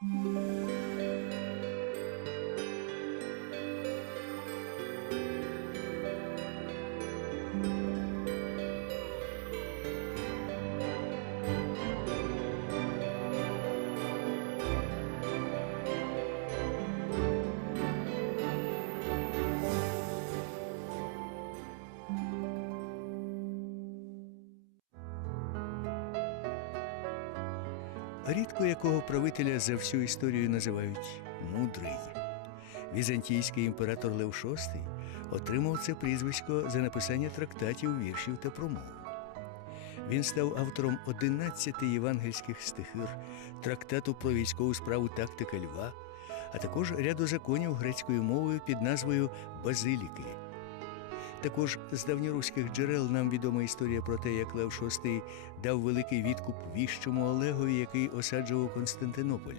Música Рідко якого правителя за всю історію називають мудрий. Візантійський імператор Лев VI отримав це прізвисько за написання трактатів, віршів та промов. Він став автором 11 євангельських стихир, трактату про військову справу тактика льва, а також ряду законів грецькою мовою під назвою Базиліки. Також з давньоруських джерел нам відома історія про те, як Лев VI дав великий відкуп віщому Олегові, який осаджував Константинополь.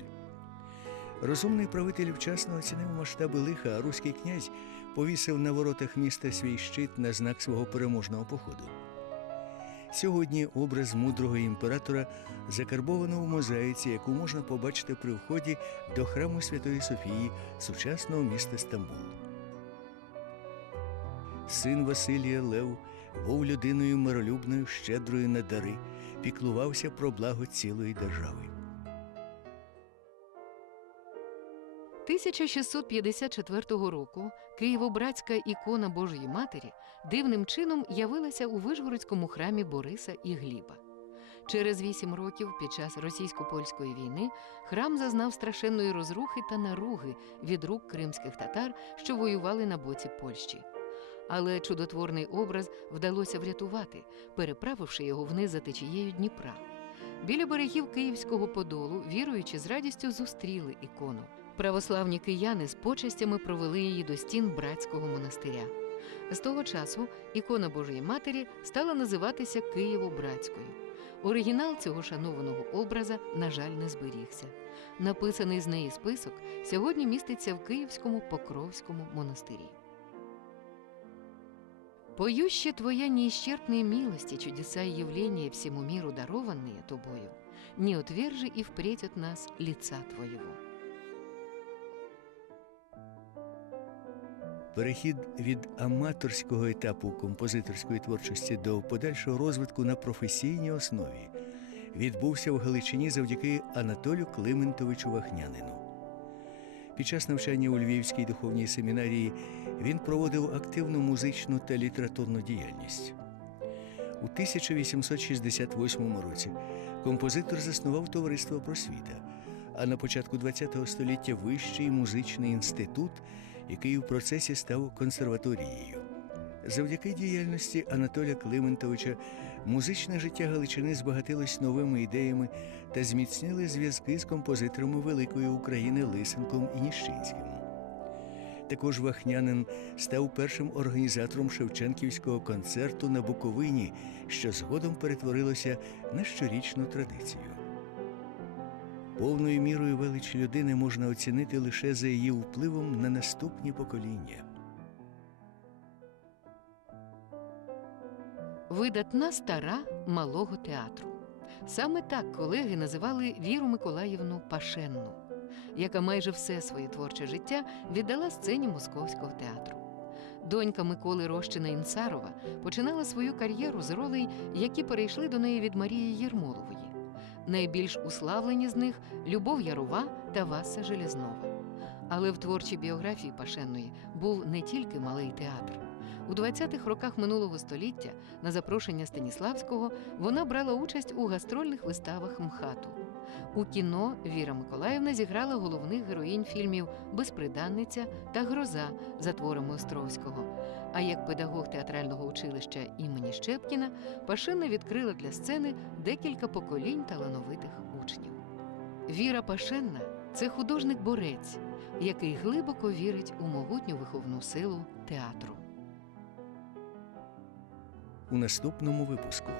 Розумний правитель вчасно оцінив масштаби лиха, а руський князь повісив на воротах міста свій щит на знак свого переможного походу. Сьогодні образ мудрого імператора закарбовано в мозаїці, яку можна побачити при вході до храму Святої Софії сучасного міста Стамбул. Син Василія Лев був людиною миролюбною, щедрою на дари, піклувався про благо цілої держави. 1654 року Києво-братська ікона Божої Матері дивним чином явилася у Вишгородському храмі Бориса і Гліба. Через вісім років під час російсько-польської війни храм зазнав страшенної розрухи та наруги від рук кримських татар, що воювали на боці Польщі. Але чудотворний образ вдалося врятувати, переправивши його вниз за течією Дніпра. Біля берегів Київського Подолу віруючи з радістю зустріли ікону. Православні кияни з почестями провели її до стін братського монастиря. З того часу ікона Божої Матері стала називатися Києво-Братською. Оригінал цього шанованого образа, на жаль, не зберігся. Написаний з неї список сьогодні міститься в Київському Покровському монастирі. Поюще Твоя неисчерпные милости, чудеса и явления всему миру, дарованные Тобою, не отвержи и впредь от нас лица Твоего. Перехід від аматорського етапу композиторської творчості до подальшого розвитку на професійній основі відбувся в Галичині завдяки Анатолію Климентовичу Вахнянину. Під час навчання у Львівській духовній семінарії він проводив активну музичну та літературну діяльність. У 1868 році композитор заснував товариство просвіта, а на початку ХХ століття Вищий музичний інститут, який у процесі став консерваторією. Завдяки діяльності Анатолія Климентовича музичне життя Галичини збагатилось новими ідеями та зміцнили зв'язки з композиторами Великої України Лисенком і Ніщинським. Також Вахнянин став першим організатором Шевченківського концерту на Буковині, що згодом перетворилося на щорічну традицію. Повною мірою велич людини можна оцінити лише за її впливом на наступні покоління. Видатна стара малого театру. Саме так колеги називали Віру Миколаївну Пашенну, яка майже все своє творче життя віддала сцені Московського театру. Донька Миколи Рощина Інцарова починала свою кар'єру з ролей, які перейшли до неї від Марії Єрмолової. Найбільш уславлені з них Любов Ярова та Васа Железнова. Але в творчій біографії Пашенної був не тільки малий театр. У 20-х роках минулого століття на запрошення Станіславського вона брала участь у гастрольних виставах МХАТу. У кіно Віра Миколаївна зіграла головних героїнь фільмів Безприданниця та Гроза за творами Островського. А як педагог театрального училища імені Щепкіна, Пашина відкрила для сцени декілька поколінь талановитих учнів. Віра Пашенна це художник-борець, який глибоко вірить у могутню виховну силу театру. У наступному випуску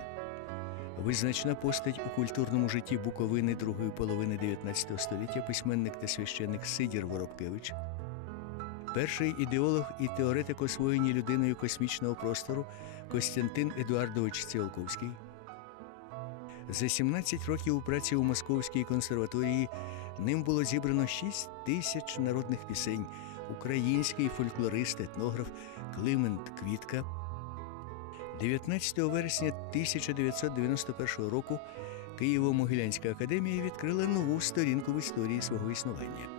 визначна постать у культурному житті Буковини другої половини 19 століття письменник та священник Сидір Воробкевич, перший ідеолог і теоретик освоєння людиною космічного простору Костянтин Едуардович Ціолковський. За 17 років у праці у Московській консерваторії Ним було зібрано 6 тисяч народних пісень. Український фольклорист, етнограф Климент Квітка 19 вересня 1991 року Києво-Могилянська академія відкрила нову сторінку в історії свого існування.